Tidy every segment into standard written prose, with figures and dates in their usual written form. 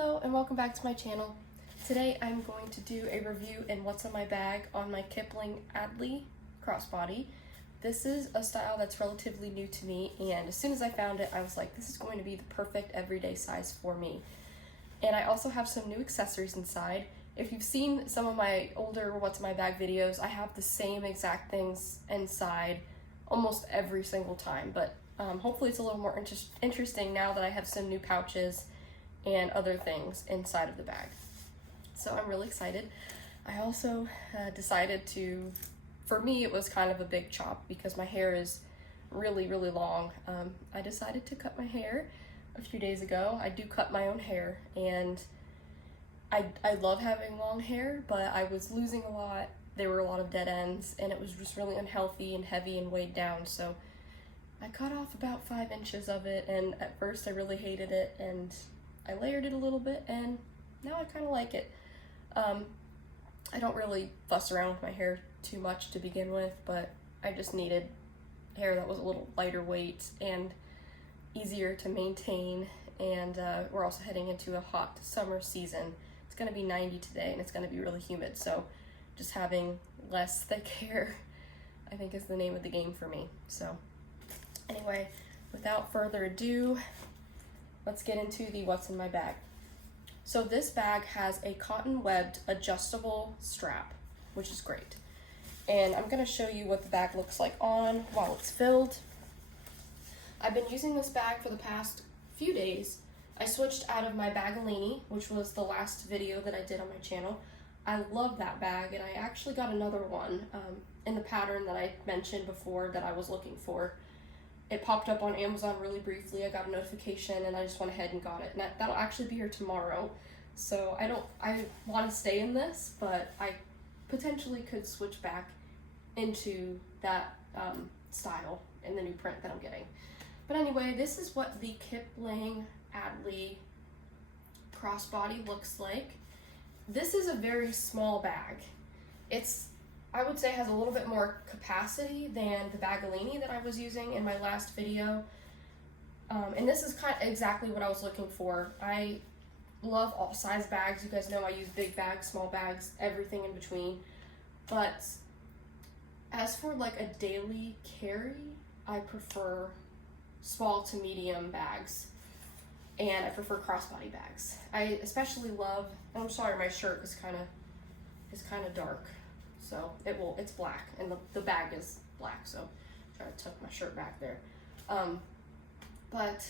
Hello and welcome back to my channel. Today I'm going to do a review in what's in my bag on my Kipling Adley crossbody. This is a style that's relatively new to me, and as soon as I found it I was like, this is going to be the perfect everyday size for me. And I also have some new accessories inside. If you've seen some of my older what's in my bag videos, I have the same exact things inside almost every single time, but hopefully it's a little more interesting now that I have some new pouches and other things inside of the bag. So I'm really excited. I also decided to, for me it was kind of a big chop because my hair is really long. I decided to cut my hair a few days ago. I do cut my own hair, and I love having long hair, but I was losing a lot. There were a lot of dead ends and it was just really unhealthy and heavy and weighed down, so I cut off about 5 inches of it, and at first I really hated it, and I layered it a little bit, and now I kind of like it. I don't really fuss around with my hair too much to begin with, but I just needed hair that was a little lighter weight and easier to maintain, and we're also heading into a hot summer season. It's going to be 90 today, and it's going to be really humid, so just having less thick hair, I think, is the name of the game for me. So anyway, without further ado, let's get into the what's in my bag. So this bag has a cotton webbed adjustable strap, which is great. And I'm going to show you what the bag looks like on while it's filled. I've been using this bag for the past few days. I switched out of my Bagalini, which was the last video that I did on my channel. I love that bag, and I actually got another one in the pattern that I mentioned before that I was looking for. It popped up on Amazon really briefly. I got a notification and I just went ahead and got it. And that'll actually be here tomorrow. So I want to stay in this, but I potentially could switch back into that style in the new print that I'm getting. But anyway, this is what the Kipling Adley crossbody looks like. This is a very small bag. I would say has a little bit more capacity than the Bagalini that I was using in my last video. And this is kind of exactly what I was looking for. I love all size bags. You guys know I use big bags, small bags, everything in between. But as for like a daily carry, I prefer small to medium bags. And I prefer crossbody bags. I especially love, and I'm sorry my shirt is kind of dark. So it's black, and the bag is black, so I'm trying to tuck my shirt back there. But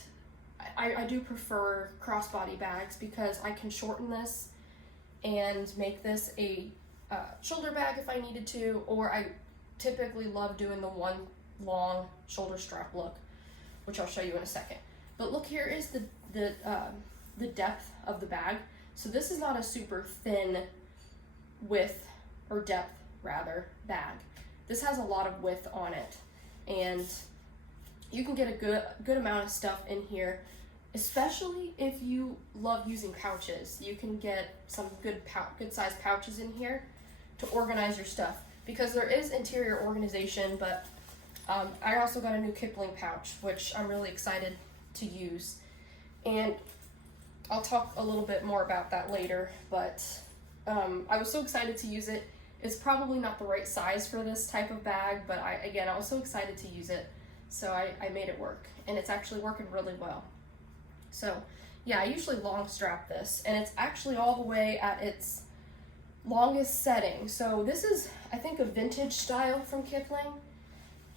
I do prefer crossbody bags because I can shorten this and make this a shoulder bag if I needed to, or I typically love doing the one long shoulder strap look, which I'll show you in a second. But look, here is the depth of the bag. So this is not a super thin width or depth rather bag. This has a lot of width on it, and you can get a good amount of stuff in here, especially if you love using pouches. You can get some good sized pouches in here to organize your stuff, because there is interior organization. But I also got a new Kipling pouch, which I'm really excited to use, and I'll talk a little bit more about that later. But I was so excited to use it. It's probably not the right size for this type of bag, but I was so excited to use it, so I made it work, and it's actually working really well. So yeah, I usually long strap this, and it's actually all the way at its longest setting. So this is, I think, a vintage style from Kipling,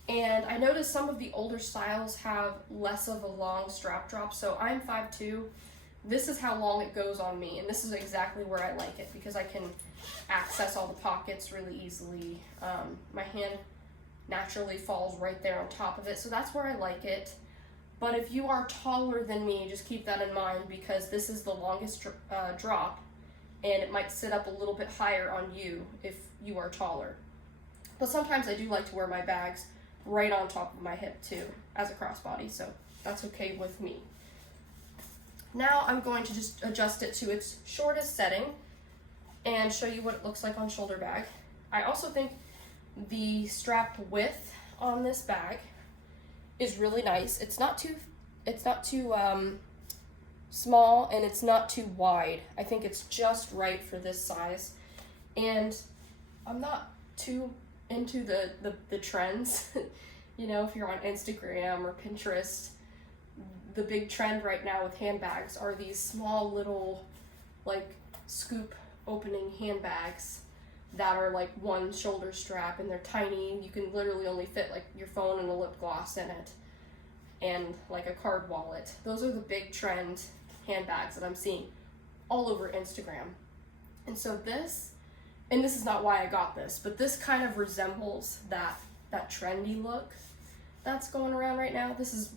and I noticed some of the older styles have less of a long strap drop. So I'm 5'2". This is how long it goes on me, and this is exactly where I like it because I can access all the pockets really easily. My hand naturally falls right there on top of it, so that's where I like it. But if you are taller than me, just keep that in mind, because this is the longest drop, and it might sit up a little bit higher on you if you are taller. But sometimes I do like to wear my bags right on top of my hip too as a crossbody, so that's okay with me. Now I'm going to just adjust it to its shortest setting and show you what it looks like on shoulder bag. I also think the strap width on this bag is really nice. It's not too small and it's not too wide. I think it's just right for this size. And I'm not too into the trends. You know, if you're on Instagram or Pinterest, the big trend right now with handbags are these small little, like, scoop opening handbags that are like one shoulder strap, and they're tiny. You can literally only fit like your phone and a lip gloss in it, and like a card wallet. Those are the big trend handbags that I'm seeing all over Instagram. And so this is not why I got this, but this kind of resembles that trendy look that's going around right now. This is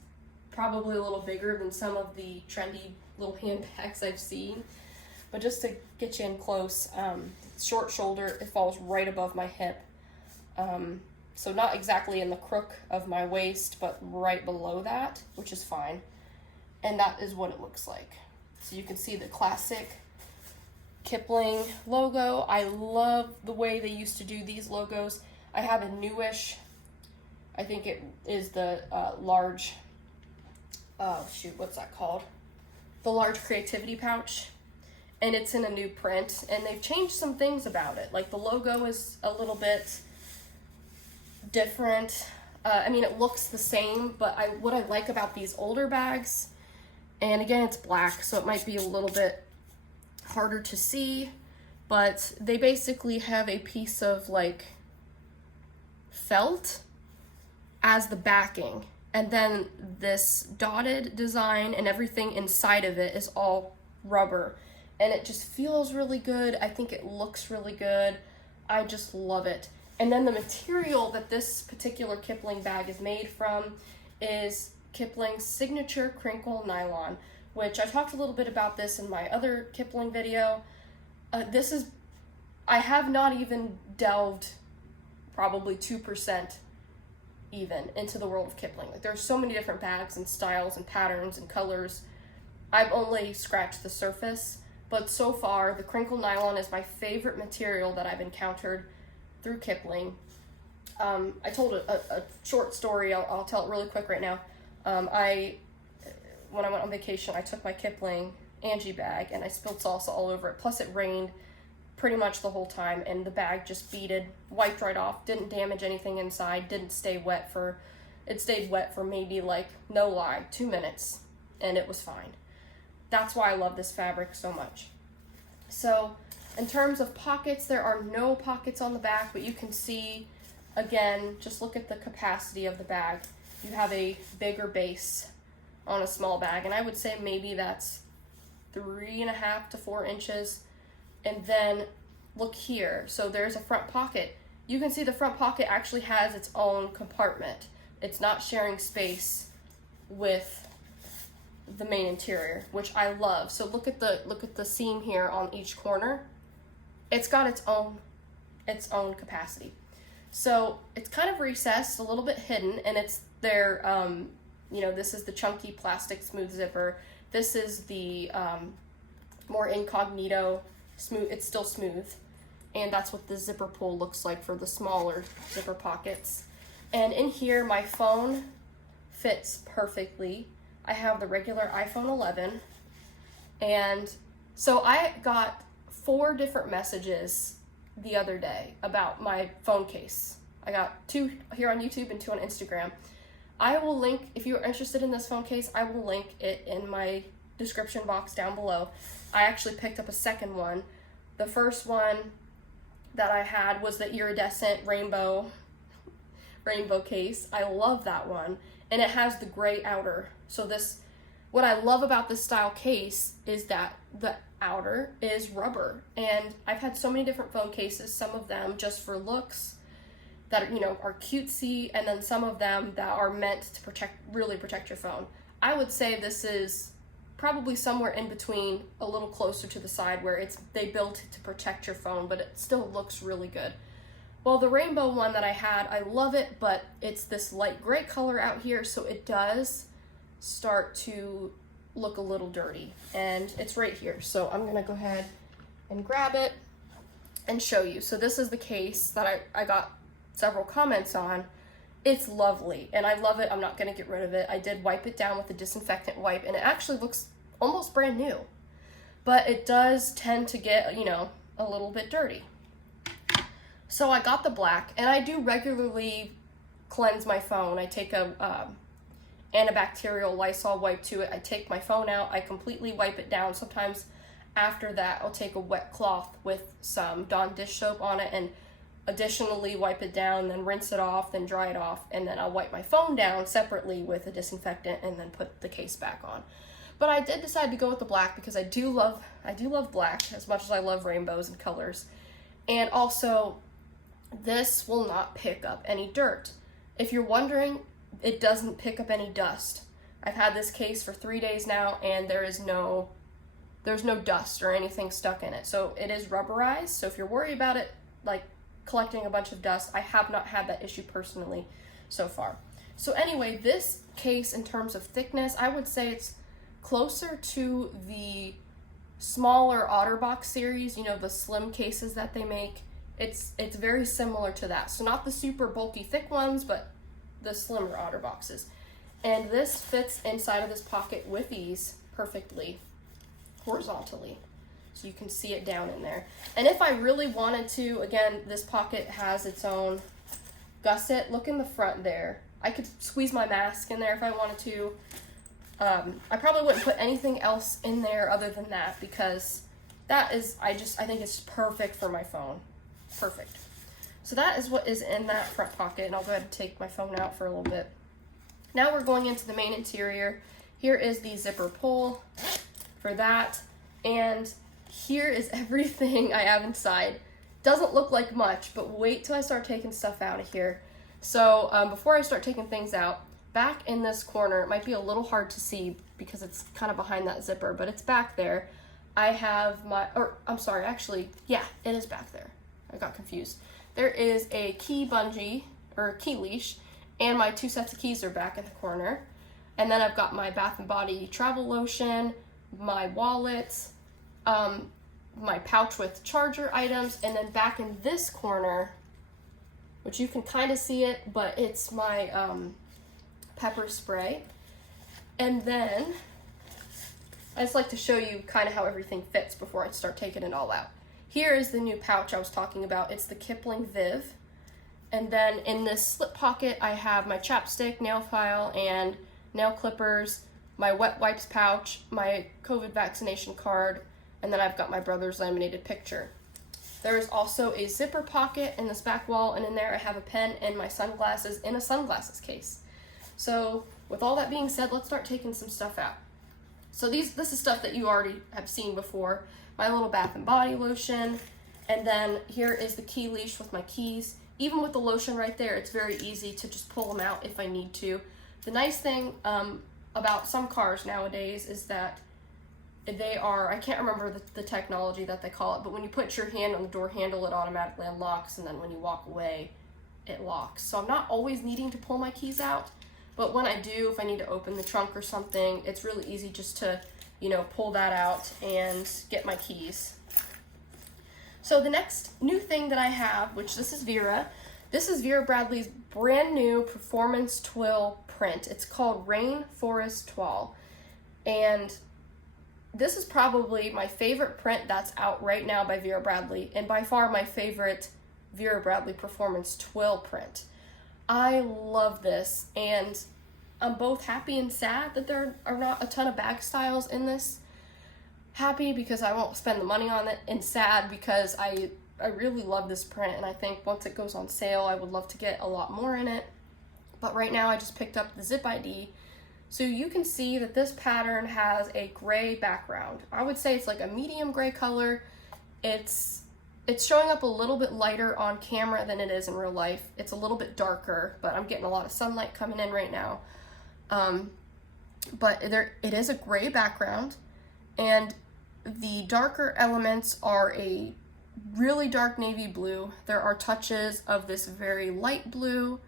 probably a little bigger than some of the trendy little handbags I've seen. But just to get you in close, short shoulder, it falls right above my hip. So not exactly in the crook of my waist, but right below that, which is fine. And that is what it looks like. So you can see the classic Kipling logo. I love the way they used to do these logos. I have a newish, I think it is the large, what's that called? The large creativity pouch. And it's in a new print, and they've changed some things about it. Like the logo is a little bit different. I mean, it looks the same, but what I like about these older bags, and again, it's black, so it might be a little bit harder to see, but they basically have a piece of like felt as the backing, and then this dotted design and everything inside of it is all rubber. And it just feels really good. I think it looks really good. I just love it. And then the material that this particular Kipling bag is made from is Kipling's signature crinkle nylon, which I talked a little bit about this in my other Kipling video. I have not even delved probably 2% even into the world of Kipling. Like, there's so many different bags and styles and patterns and colors. I've only scratched the surface. But so far, the crinkle nylon is my favorite material that I've encountered through Kipling. I told a short story. I'll tell it really quick right now. When I went on vacation, I took my Kipling Angie bag and I spilled salsa all over it. Plus it rained pretty much the whole time, and the bag just beaded, wiped right off, didn't damage anything inside, didn't stay wet it stayed wet for maybe, like, no lie, 2 minutes, and it was fine. That's why I love this fabric so much. So in terms of pockets, there are no pockets on the back, but you can see, again, just look at the capacity of the bag. You have a bigger base on a small bag, and I would say maybe that's 3.5 to 4 inches. And then look here, so there's a front pocket. You can see the front pocket actually has its own compartment. It's not sharing space with the main interior, which I love. So look at the seam here on each corner. It's got its own capacity. So it's kind of recessed, a little bit hidden, and it's there. This is the chunky plastic smooth zipper. This is the more incognito smooth. It's still smooth, and that's what the zipper pull looks like for the smaller zipper pockets. And in here, my phone fits perfectly. I have the regular iPhone 11, and so I got 4 different messages the other day about my phone case. I got 2 here on YouTube and 2 on Instagram. I will link, if you're interested in this phone case, I will link it in my description box down below. I actually picked up a second one. The first one that I had was the iridescent rainbow case. I love that one, and it has the gray outer. So what I love about this style case is that the outer is rubber, and I've had so many different phone cases, some of them just for looks that are cutesy, and then some of them that are meant to really protect your phone. I would say this is probably somewhere in between, a little closer to the side where they built it to protect your phone, but it still looks really good. Well, the rainbow one that I had, I love it, but it's this light gray color out here, so it does start to look a little dirty, and it's right here. So I'm gonna go ahead and grab it and show you. So this is the case that I got several comments on. It's lovely, and I love it. I'm not gonna get rid of it. I did wipe it down with a disinfectant wipe, and it actually looks almost brand new. But it does tend to get, you know, a little bit dirty. So I got the black, and I do regularly cleanse my phone. I take a antibacterial Lysol wipe to it. I take my phone out, I completely wipe it down. Sometimes after that, I'll take a wet cloth with some Dawn dish soap on it and additionally wipe it down, then rinse it off, then dry it off, and then I'll wipe my phone down separately with a disinfectant and then put the case back on. But I did decide to go with the black because I do love black as much as I love rainbows and colors. And also, this will not pick up any dirt. If you're wondering, it doesn't pick up any dust. I've had this case for 3 days now, and there's no dust or anything stuck in it. So it is rubberized, so if you're worried about it like collecting a bunch of dust, I have not had that issue personally so far. So anyway, this case in terms of thickness, I would say it's closer to the smaller OtterBox series, you know, the slim cases that they make. It's very similar to that. So not the super bulky thick ones, but the slimmer OtterBoxes. And this fits inside of this pocket with ease perfectly horizontally. So you can see it down in there. And if I really wanted to, again, this pocket has its own gusset. Look in the front there. I could squeeze my mask in there if I wanted to. I probably wouldn't put anything else in there other than that because that is, I think it's perfect for my phone. Perfect. So that is what is in that front pocket, and I'll go ahead and take my phone out for a little bit. Now we're going into the main interior. Here is the zipper pull for that, and here is everything I have inside. Doesn't look like much, but wait till I start taking stuff out of here. So before I start taking things out, back in this corner, it might be a little hard to see because it's kind of behind that zipper, but it's back there. I have my, I'm sorry, actually, yeah, it is back there. I got confused. There is a key bungee, or key leash, and my 2 sets of keys are back in the corner. And then I've got my Bath & Body travel lotion, my wallet, my pouch with charger items, and then back in this corner, which you can kind of see it, but it's my pepper spray. And then I just like to show you kind of how everything fits before I start taking it all out. Here is the new pouch I was talking about. It's the Kipling VIVE. And then in this slip pocket, I have my chapstick, nail file, and nail clippers, my wet wipes pouch, my COVID vaccination card, and then I've got my brother's laminated picture. There is also a zipper pocket in this back wall, and in there I have a pen and my sunglasses in a sunglasses case. So with all that being said, let's start taking some stuff out. So this is stuff that you already have seen before. My little Bath & Body lotion, and then here is the key leash with my keys. Even with the lotion right there, it's very easy to just pull them out if I need to. The nice thing about some cars nowadays is that they are, I can't remember the technology that they call it, but when you put your hand on the door handle, it automatically unlocks, and then when you walk away, it locks. So I'm not always needing to pull my keys out, but when I do, if I need to open the trunk or something, it's really easy just to, you know, pull that out and get my keys. So the next new thing that I have, which this is Vera Bradley's brand new performance twill print. It's called Rainforest Toile. And this is probably my favorite print that's out right now by Vera Bradley, and by far my favorite Vera Bradley performance twill print. I love this, and I'm both happy and sad that there are not a ton of bag styles in this. Happy because I won't spend the money on it, and sad because I really love this print, and I think once it goes on sale, I would love to get a lot more in it. But right now I just picked up the Zip ID. So you can see that this pattern has a gray background. I would say it's like a medium gray color. It's showing up a little bit lighter on camera than it is in real life. It's a little bit darker, but I'm getting a lot of sunlight coming in right now. But it is a gray background, and the darker elements are a really dark navy blue. There are touches of this very light blue,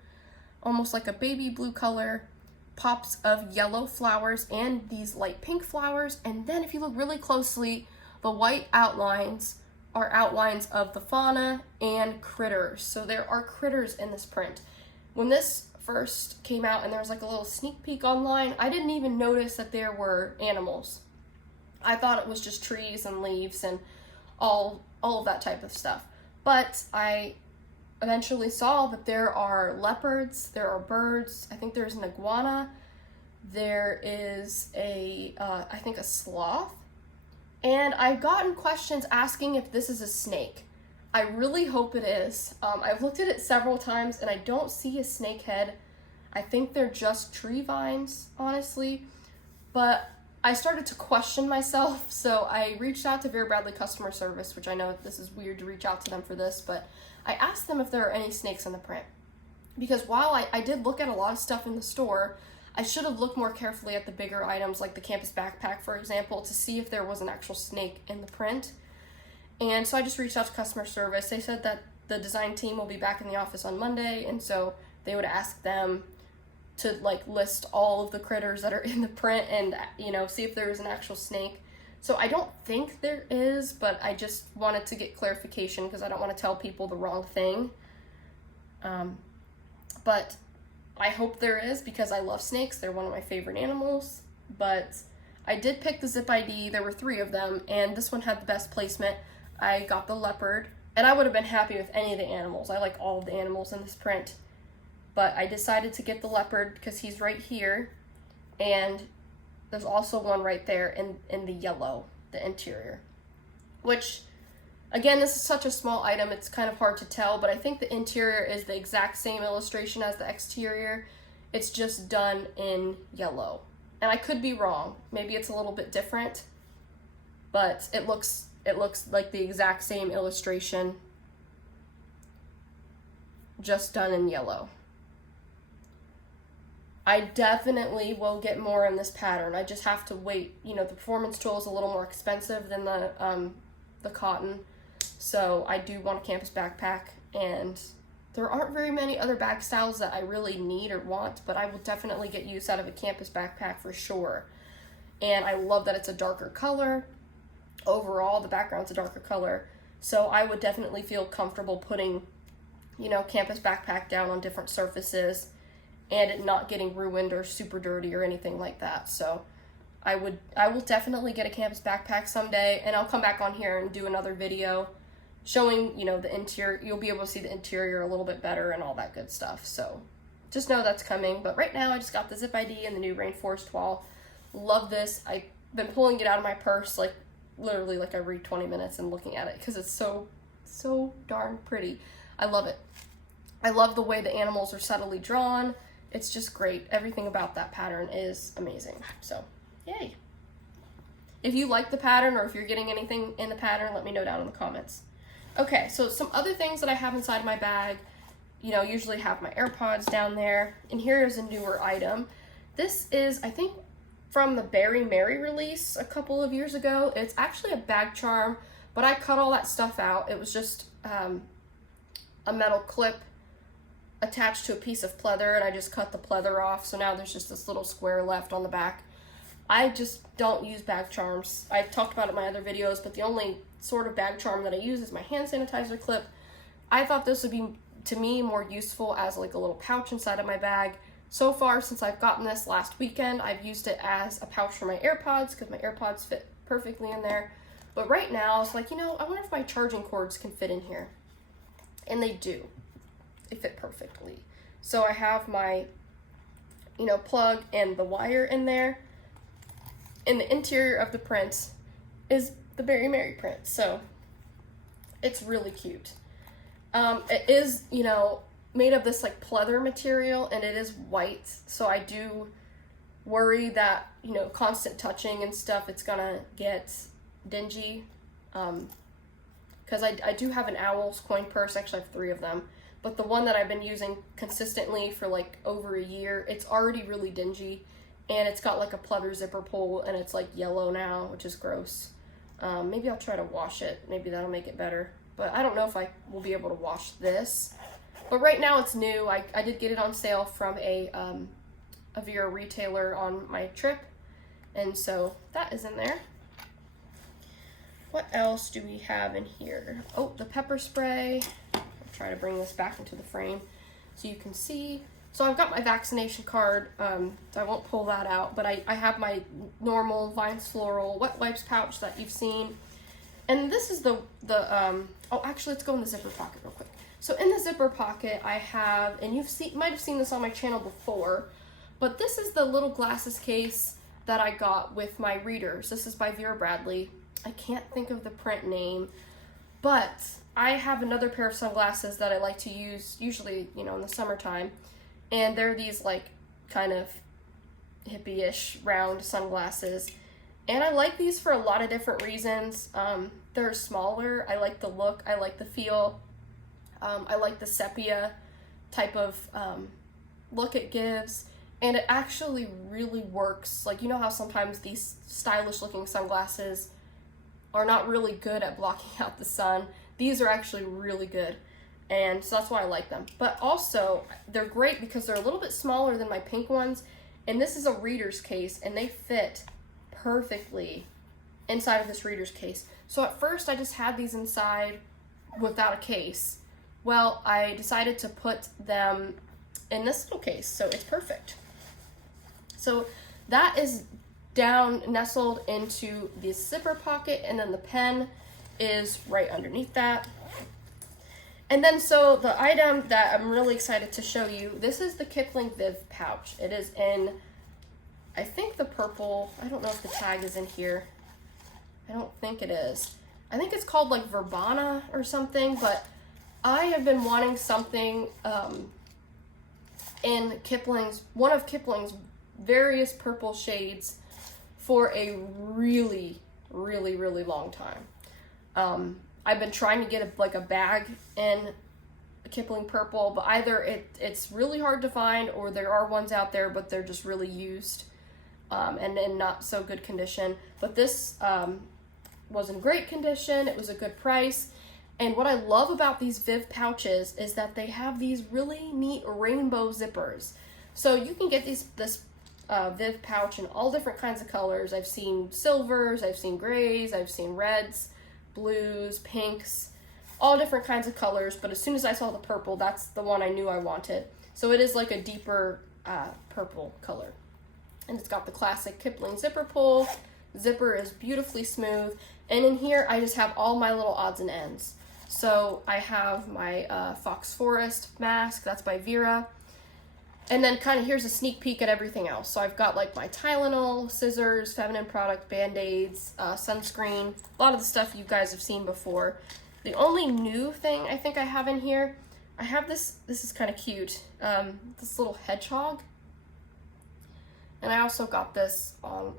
almost like a baby blue color, pops of yellow flowers and these light pink flowers, and then if you look really closely, the white outlines are outlines of the fauna and critters. So there are critters in this print. When this first came out and there was like a little sneak peek online, I didn't even notice that there were animals. I thought it was just trees and leaves and all of that type of stuff. But I eventually saw that there are leopards, there are birds, I think there's an iguana, there is I think a sloth, and I've gotten questions asking if this is a snake. I really hope it is. I've looked at it several times and I don't see a snake head. I think they're just tree vines, honestly. But I started to question myself, so I reached out to Vera Bradley customer service, which I know this is weird to reach out to them for this, but I asked them if there are any snakes in the print. Because while I did look at a lot of stuff in the store, I should have looked more carefully at the bigger items like the campus backpack, for example, to see if there was an actual snake in the print. And so I just reached out to customer service. They said that the design team will be back in the office on Monday, and so they would ask them to like list all of the critters that are in the print and, you know, see if there is an actual snake. So I don't think there is, but I just wanted to get clarification because I don't want to tell people the wrong thing. But I hope there is because I love snakes. They're one of my favorite animals. But I did pick the Zip ID. There were 3 of them, and this one had the best placement. I got the leopard, and I would have been happy with any of the animals. I like all of the animals in this print. But I decided to get the leopard because he's right here, and there's also one right there in the yellow, the interior. Which, again, this is such a small item, it's kind of hard to tell, but I think the interior is the exact same illustration as the exterior. It's just done in yellow. And I could be wrong. Maybe it's a little bit different, but it looks like the exact same illustration, just done in yellow. I definitely will get more in this pattern. I just have to wait. You know, the performance tool is a little more expensive than the cotton, so I do want a campus backpack, and there aren't very many other bag styles that I really need or want, but I will definitely get use out of a campus backpack for sure. And I love that it's a darker color. Overall, the background's a darker color, so I would definitely feel comfortable putting, you know, campus backpack down on different surfaces and it not getting ruined or super dirty or anything like that. So I will definitely get a campus backpack someday, and I'll come back on here and do another video showing, you know, the interior. You'll be able to see the interior a little bit better and all that good stuff. So just know that's coming. But right now I just got the Zip ID and the new Rainforest Wall. Love this. I've been pulling it out of my purse like literally like every 20 minutes and looking at it because it's so darn pretty. I love it. I love the way the animals are subtly drawn. It's just great. Everything about that pattern is amazing. So, yay. If you like the pattern or if you're getting anything in the pattern, let me know down in the comments. Okay, so some other things that I have inside my bag, you know, usually have my AirPods down there. And here is a newer item. This is, I think, from the Berry Mary release a couple of years ago. It's actually a bag charm, but I cut all that stuff out. It was just a metal clip attached to a piece of pleather, and I just cut the pleather off, so now there's just this little square left on the back. I just don't use bag charms. I've talked about it in my other videos, but the only sort of bag charm that I use is my hand sanitizer clip. I thought this would be, to me, more useful as like a little pouch inside of my bag. So far, since I've gotten this last weekend, I've used it as a pouch for my AirPods because my AirPods fit perfectly in there. But right now, I was like, you know, I wonder if my charging cords can fit in here. And they do. They fit perfectly. So I have my, you know, plug and the wire in there. And the interior of the print is the Berry Mary print. So it's really cute. It is, you know, made of this like pleather material, and it is white. So I do worry that, you know, constant touching and stuff, it's gonna get dingy. Because I do have an Owl's coin purse. Actually, I have 3 of them. But the one that I've been using consistently for like over a year, it's already really dingy. And it's got like a pleather zipper pull, and it's like yellow now, which is gross. Maybe I'll try to wash it. Maybe that'll make it better. But I don't know if I will be able to wash this. But right now it's new. I did get it on sale from a Vera retailer on my trip. And so that is in there. What else do we have in here? Oh, the pepper spray. I'll try to bring this back into the frame so you can see. So I've got my vaccination card, so I won't pull that out, but I have my normal Vines Floral wet wipes pouch that you've seen. And this is oh, actually, let's go in the zipper pocket real quick. So in the zipper pocket, I have, and might have seen this on my channel before, but this is the little glasses case that I got with my readers. This is by Vera Bradley. I can't think of the print name, but I have another pair of sunglasses that I like to use, usually, you know, in the summertime. And they're these like kind of hippie-ish round sunglasses. And I like these for a lot of different reasons. They're smaller. I like the look. I like the feel. I like the sepia type of look it gives. And it actually really works. Like, you know how sometimes these stylish looking sunglasses are not really good at blocking out the sun? These are actually really good. And so that's why I like them. But also, they're great because they're a little bit smaller than my pink ones. And this is a reader's case, and they fit perfectly inside of this reader's case. So at first, I just had these inside without a case. Well, I decided to put them in this little case, so it's perfect. So that is down, nestled into the zipper pocket, and then the pen is right underneath that. And then so the item that I'm really excited to show you, this is the Kipling VIVE Pouch. It is in, I think, the purple. I don't know if the tag is in here. I don't think it is. I think it's called like Verbena or something, but I have been wanting something in one of Kipling's various purple shades for a really, really, really long time. I've been trying to get a bag in Kipling purple, but either it's really hard to find, or there are ones out there, but they're just really used and in not so good condition. But this was in great condition. It was a good price. And what I love about these VIVE pouches is that they have these really neat rainbow zippers. So you can get this VIVE pouch in all different kinds of colors. I've seen silvers, I've seen grays, I've seen reds, blues, pinks, all different kinds of colors. But as soon as I saw the purple, that's the one I knew I wanted. So it is like a deeper purple color. And it's got the classic Kipling zipper pull. Zipper is beautifully smooth. And in here, I just have all my little odds and ends. So I have my Fox Forest mask, that's by Vera. And then kind of here's a sneak peek at everything else. So I've got like my Tylenol, scissors, feminine product, Band-Aids, sunscreen, a lot of the stuff you guys have seen before. The only new thing I think I have in here, I have this is kind of cute, this little hedgehog. And I also got this on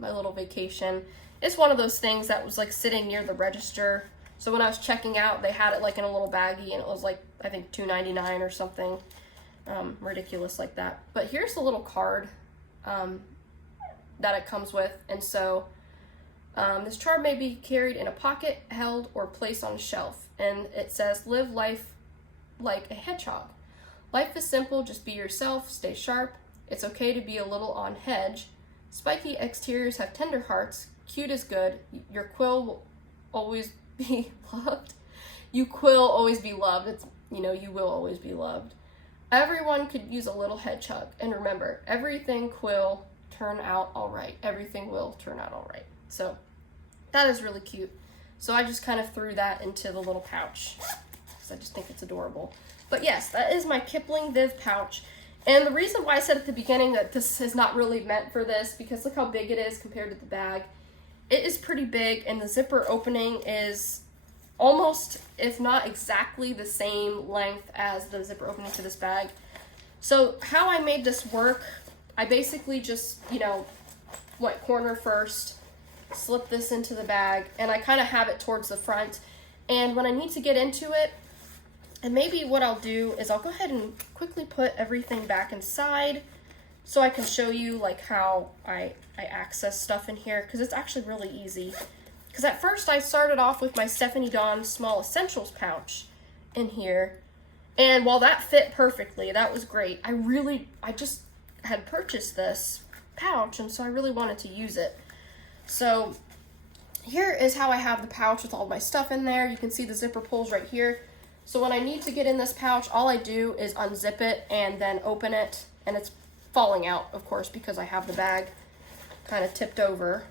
my little vacation. It's one of those things that was like sitting near the register. So when I was checking out, they had it like in a little baggie, and it was like, I think $2.99 or something. Ridiculous like that. But here's the little card that it comes with. And so this charm may be carried in a pocket, held, or placed on a shelf. And it says, live life like a hedgehog. Life is simple, just be yourself, stay sharp. It's okay to be a little on hedge. Spiky exteriors have tender hearts. Cute is good. Your quill will always be loved. You quill always be loved. It's, you know, you will always be loved. Everyone could use a little hedgehog. And remember, everything will turn out all right. Everything will turn out all right. So that is really cute. So I just kind of threw that into the little pouch because I just think it's adorable. But yes, that is my Kipling VIVE pouch. And the reason why I said at the beginning that this is not really meant for this, because look how big it is compared to the bag. It is pretty big, and the zipper opening is almost, if not exactly, the same length as the zipper opening to this bag. So how I made this work, I basically just, you know, went corner first, slipped this into the bag, and I kind of have it towards the front. And when I need to get into it, and maybe what I'll do is I'll go ahead and quickly put everything back inside so I can show you like how I access stuff in here, because it's actually really easy. Because at first I started off with my Stephanie Dawn Small Essentials pouch in here, and while that fit perfectly, that was great, I just had purchased this pouch, and so I really wanted to use it. So here is how I have the pouch with all my stuff in there. You can see the zipper pulls right here. So when I need to get in this pouch, all I do is unzip it and then open it, and it's falling out, of course, because I have the bag kind of tipped over.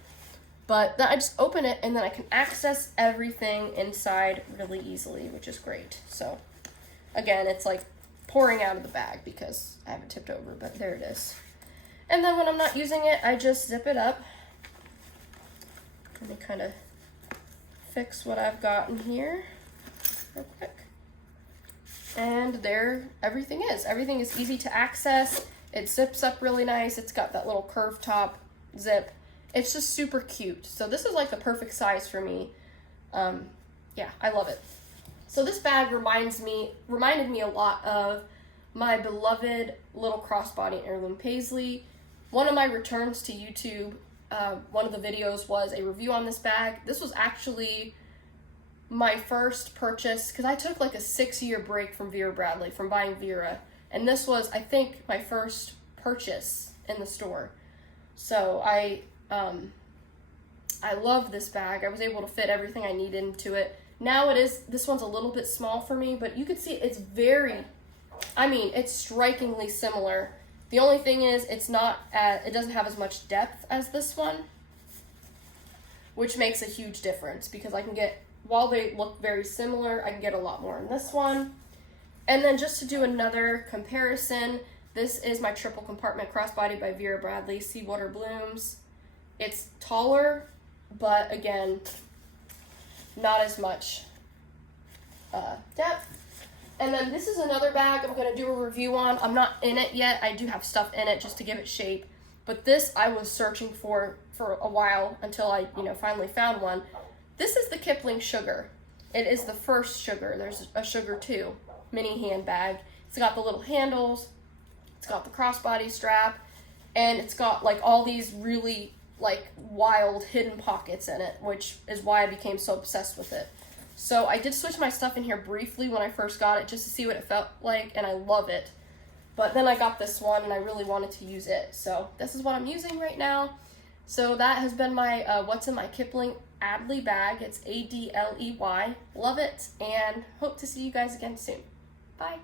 But then I just open it, and then I can access everything inside really easily, which is great. So again, it's like pouring out of the bag because I have it tipped over, but there it is. And then when I'm not using it, I just zip it up. Let me kind of fix what I've got in here real quick. And there everything is. Everything is easy to access. It zips up really nice. It's got that little curved top zip. It's just super cute. So this is like the perfect size for me. Yeah, I love it. So this bag reminded me a lot of my beloved little crossbody heirloom paisley. One of my returns to YouTube, one of the videos was a review on this bag. This was actually my first purchase, because I took like a 6-year break from Vera Bradley, from buying Vera. And this was, I think, my first purchase in the store. So I love this bag. I was able to fit everything I needed into it. Now this one's a little bit small for me, but you can see it's it's strikingly similar. The only thing is it doesn't have as much depth as this one, which makes a huge difference, because I can get, while they look very similar, I can get a lot more in this one. And then just to do another comparison, this is my triple compartment crossbody by Vera Bradley, Seawater Blooms. It's taller, but again, not as much depth. And then this is another bag I'm going to do a review on. I'm not in it yet. I do have stuff in it just to give it shape. But this I was searching for a while until I finally found one. This is the Kipling Sugar. It is the first Sugar. There's a Sugar 2 mini handbag. It's got the little handles. It's got the crossbody strap. And it's got like all these really like wild hidden pockets in it, which is why I became so obsessed with it. So I did switch my stuff in here briefly when I first got it, just to see what it felt like, and I love it. But then I got this one and I really wanted to use it. So this is what I'm using right now. So that has been my what's in my Kipling Adley bag. It's Adley. Love it, and hope to see you guys again soon. Bye.